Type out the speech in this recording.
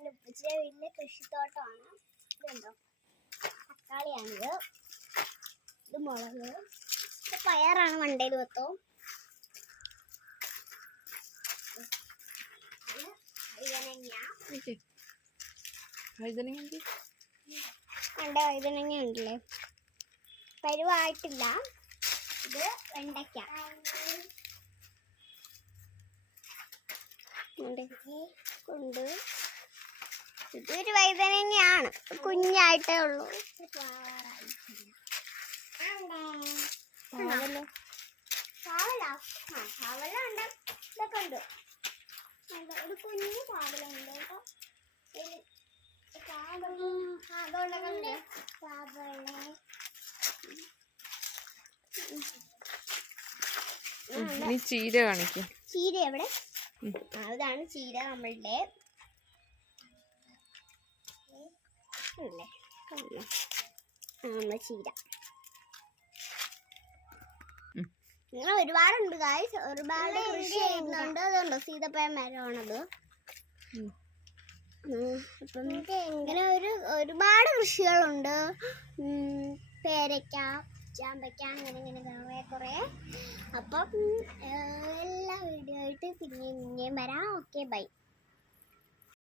എൻ്റെ ഉപ്പച്ചിയുടെ വീട്ടിലെ കൃഷിത്തോട്ടമാണ്. ഇതുണ്ടോ, തക്കാളിയാണിത്, ഇത് മുളക്, ഇത് പയറാണ് മണ്ടയിൽ മൊത്തവും, വഴുതനങ്ങ ഉണ്ടല്ലേ, പരുവായിട്ടില്ല. ഇത് വെണ്ടയ്ക്ക കൊണ്ട്, ഇതൊരു വഴുതനങ്ങയാണ്, കുഞ്ഞായിട്ടേ ഉള്ളൂ. ഇതൊക്കെ ഉണ്ട്, ഒരു കുഞ്ഞു പാവലുണ്ട് കേട്ടോ. ചീര കാണിക്കും. ചീര എവിടെ? അതാണ് ചീര നമ്മളുടെ. ചീര നിങ്ങൾ ഒരുപാടുണ്ട് ഗായ്സ്, ഒരുപാട് കൃഷി ചെയ്യുന്നുണ്ട്. അതുണ്ടോ സീതപ്പഴം മരമാണത്. അപ്പം ഇങ്ങനെ ഒരുപാട് കൃഷികളുണ്ട്. പേരയ്ക്ക, ചാമ്പയ്ക്ക, അങ്ങനെ കുറേ. അപ്പം എല്ലാ വീഡിയോ ആയിട്ട് പിന്നെയും വരാം. Okay, by.